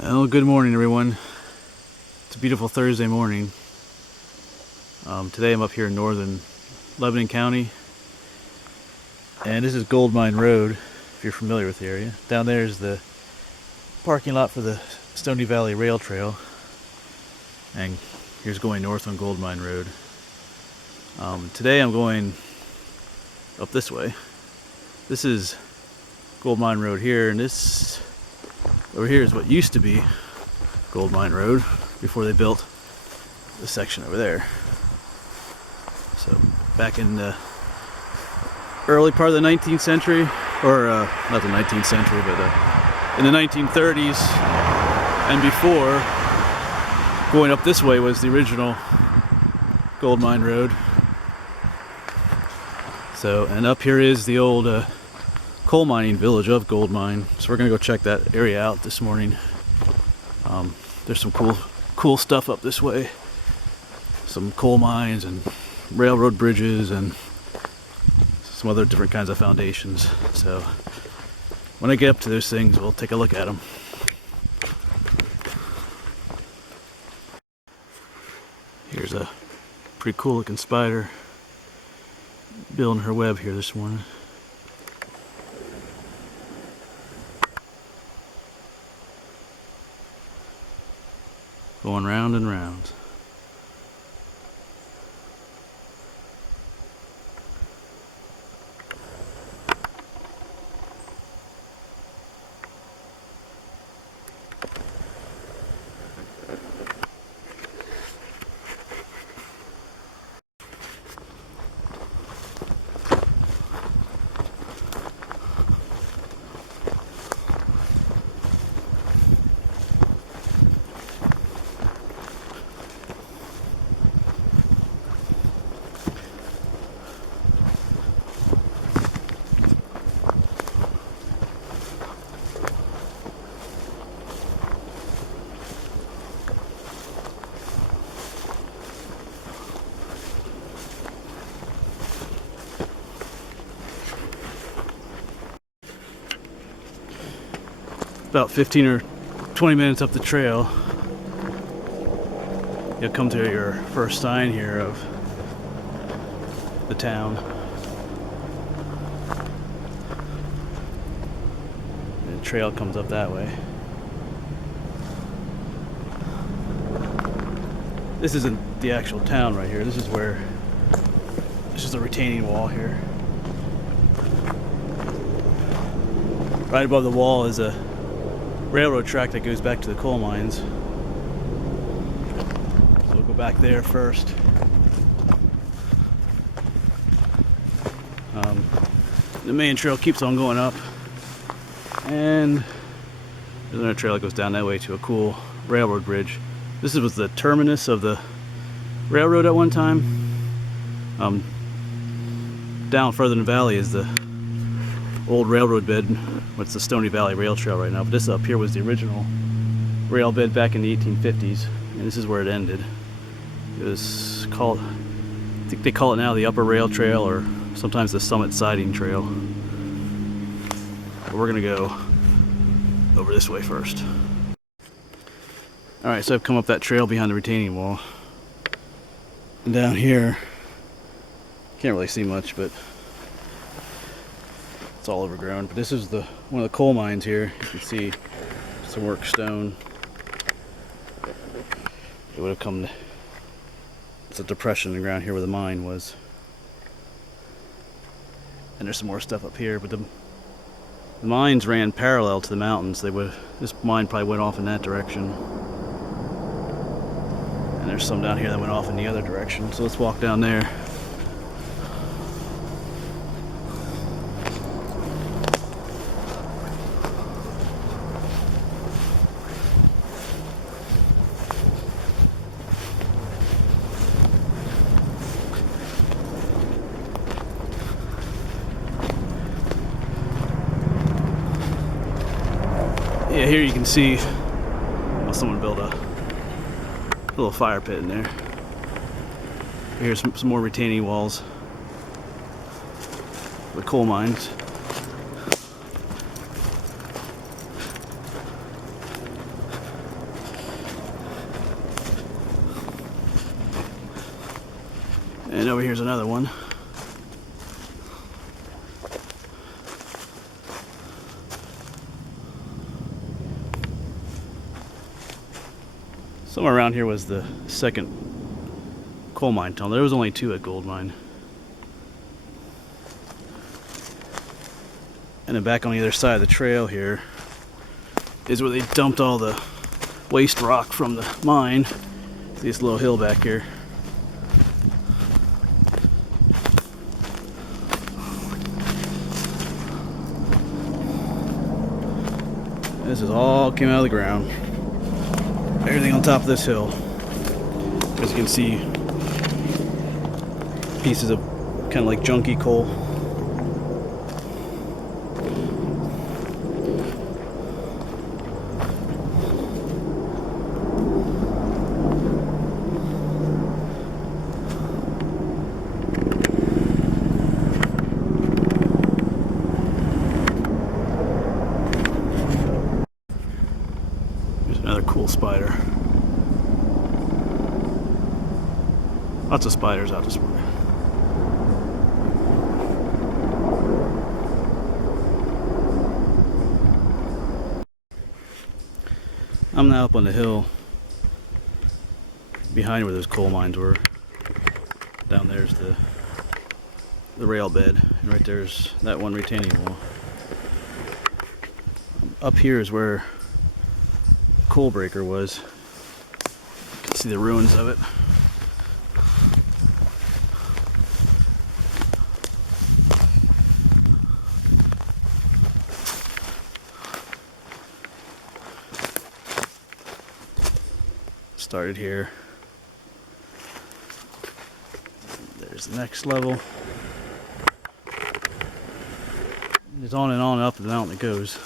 Well, good morning, everyone. It's a beautiful Thursday morning. Today I'm up here in northern Lebanon County, and this is Gold Mine Road, if you're familiar with the area. Down there is the parking lot for the Stony Valley Rail Trail, and here's going north on Gold Mine Road. Today I'm going up this way. This is Gold Mine Road here, and this over here is what used to be Gold Mine Road before they built the section over there. So back in the early part of the 19th century, or not the 19th century, but in the 1930s and before, going up this way was the original Gold Mine Road. So, and up here is the old coal mining village of Gold Mine. So we're gonna go check that area out this morning. There's some cool stuff up this way. Some coal mines and railroad bridges and some other different kinds of foundations. So when I get up to those things, we'll take a look at them. Here's a pretty cool looking spider building her web here this morning. Going round and round. About 15 or 20 minutes up the trail, you'll come to your first sign here of the town. And the trail comes up that way. This isn't the actual town right here. This is a retaining wall here. Right above the wall is a railroad track that goes back to the coal mines. So we'll go back there first. The main trail keeps on going up, and there's another trail that goes down that way to a cool railroad bridge. This was the terminus of the railroad at one time. Down further in the valley is the old railroad bed, what's the Stony Valley Rail Trail right now, but this up here was the original rail bed back in the 1850s, and this is where it ended. It was called, I think they call it now the Upper Rail Trail, or sometimes the Summit Siding Trail. But we're gonna go over this way first. Alright, so I've come up that trail behind the retaining wall. And down here, can't really see much, but it's all overgrown. But this is one of the coal mines here. You can see some work stone. It would have come. It's a depression in the ground here where the mine was. And there's some more stuff up here. But the mines ran parallel to the mountains. This mine probably went off in that direction. And there's some down here that went off in the other direction. So let's walk down there. Yeah, here you can see someone built a little fire pit in there. Here's some more retaining walls. The coal mines. And over here's another one. Somewhere around here was the second coal mine tunnel. There was only 2 at Gold Mine. And then back on the other side of the trail here is where they dumped all the waste rock from the mine. See this little hill back here. This is all came out of the ground. Everything on top of this hill. As you can see, pieces of kind of like junky coal. Another cool spider. Lots of spiders out this morning. I'm now up on the hill behind where those coal mines were. Down there's the rail bed, and right there's that one retaining wall. Up here is where coal breaker was. You can see the ruins of it. Started here. There's the next level. It's on and on and up the mountain it goes.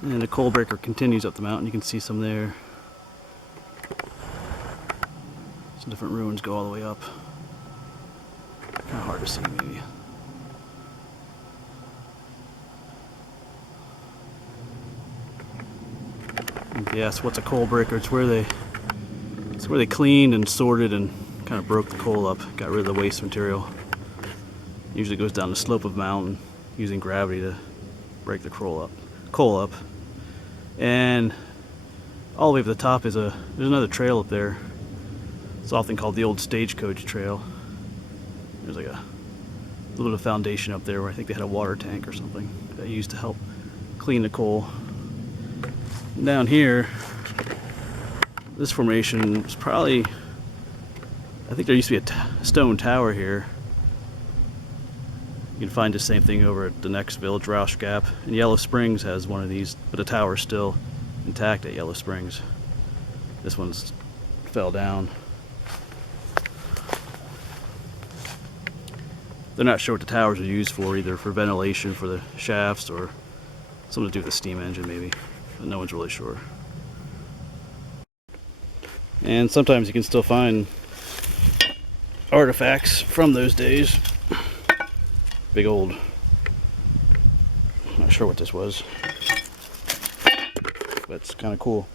And the coal breaker continues up the mountain. You can see some there. Some different ruins go all the way up. Kind of hard to see, maybe. Yes, what's a coal breaker? It's where they cleaned and sorted and kind of broke the coal up, got rid of the waste material. Usually goes down the slope of a mountain using gravity to break the coal up. And all the way up the top is there's another trail up there. It's often called the old stagecoach trail. There's like a little bit of foundation up there where I think they had a water tank or something that used to help clean the coal. And down here, this formation was probably, I think there used to be a stone tower here. You can find the same thing over at the next village, Roush Gap. And Yellow Springs has one of these, but the tower is still intact at Yellow Springs. This one's fell down. They're not sure what the towers are used for, either for ventilation for the shafts or something to do with the steam engine maybe, but no one's really sure. And sometimes you can still find artifacts from those days. Big old, I'm not sure what this was, but it's kind of cool.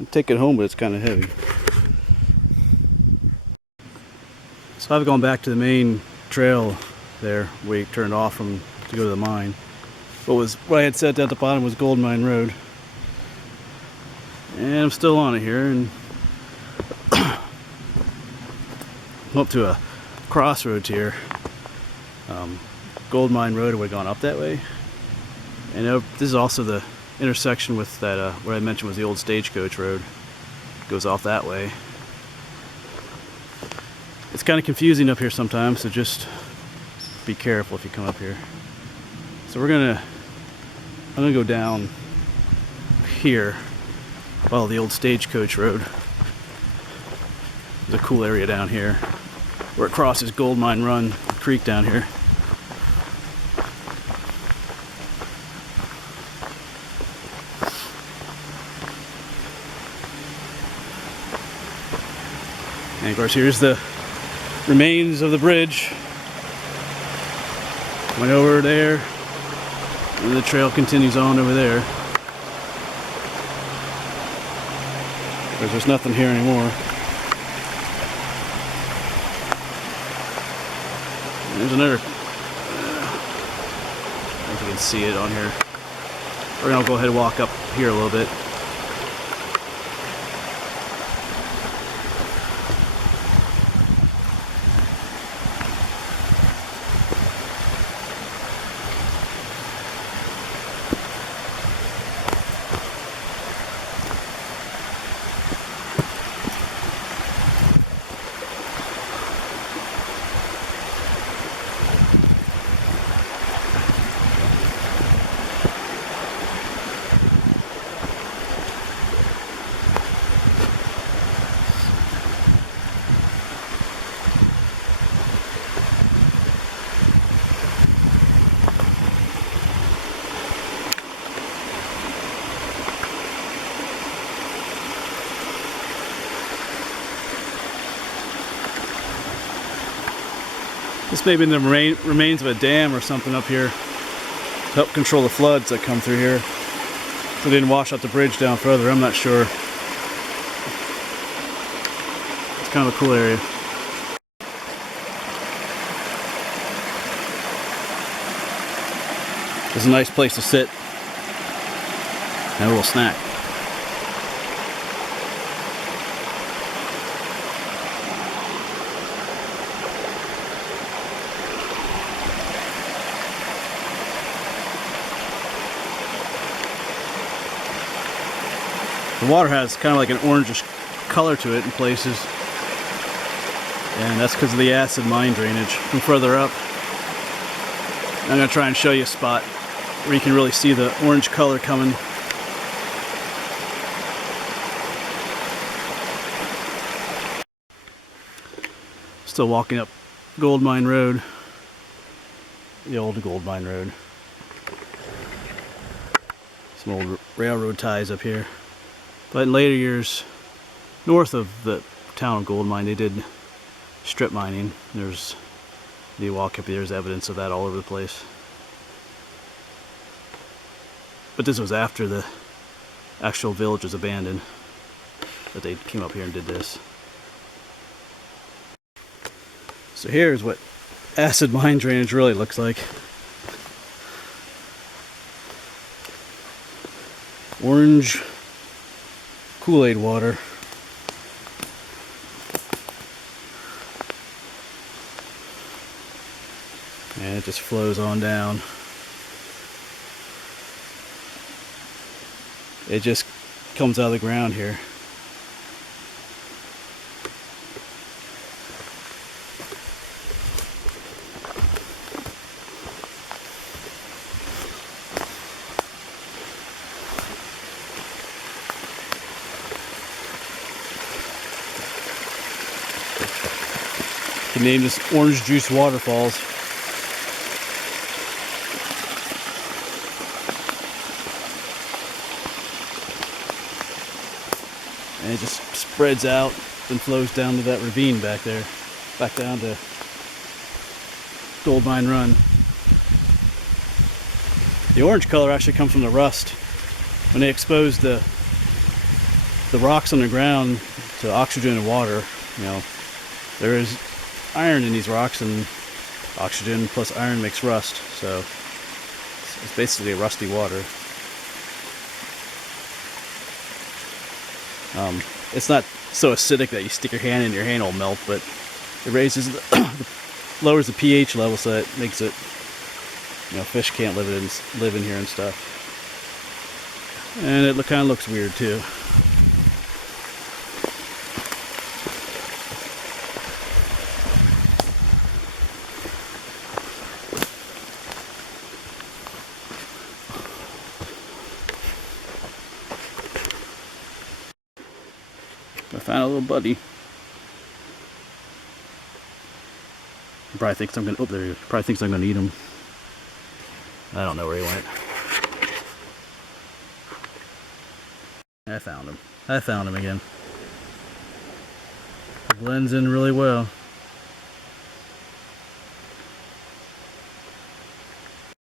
I'd take it home, but it's kind of heavy. So I've gone back to the main trail there, where you turned off from to go to the mine. What I had said at the bottom was Gold Mine Road, and I'm still on it here, and I'm up to a crossroads here. Gold Mine Road would have gone up that way, and this is also the intersection with that what I mentioned was the old stagecoach road. Goes off that way. It's kind of confusing up here sometimes, so just be careful if you come up here. So I'm gonna go down here, the old stagecoach road. There's a cool area down here. where it crosses Gold Mine Run Creek down here. And of course, here's the remains of the bridge. Went over there, and the trail continues on over there. Because there's nothing here anymore. There's another, I don't think you can see it on here. We're gonna go ahead and walk up here a little bit. This may have been the remains of a dam or something up here to help control the floods that come through here. So they didn't wash out the bridge down further, I'm not sure. It's kind of a cool area. It's a nice place to sit and have a little snack. The water has kind of like an orangish color to it in places, and that's because of the acid mine drainage from further up. I'm going to try and show you a spot where you can really see the orange color coming. Still walking up Gold Mine Road, the old Gold Mine Road. Some old railroad ties up here. But in later years, north of the town of Gold Mine, they did strip mining. There's, you walk up here, there's evidence of that all over the place. But this was after the actual village was abandoned, that they came up here and did this. So here's what acid mine drainage really looks like. Orange Kool-Aid water. And it just flows on down. It just comes out of the ground here. You can name this Orange Juice Waterfalls. And it just spreads out and flows down to that ravine back there, back down to Gold Mine Run. The orange color actually comes from the rust. When they expose the rocks on the ground to oxygen and water, you know, there is iron in these rocks, and oxygen plus iron makes rust, so it's basically a rusty water. It's not so acidic that you stick your hand in, your hand will melt, but it raises lowers the pH level, so that makes it, you know, fish can't live in here and stuff. And it kind of looks weird too. I found a little buddy. He probably thinks I'm gonna. Oh, there he is. Probably thinks I'm gonna eat him. I don't know where he went. I found him. I found him again. Blends in really well.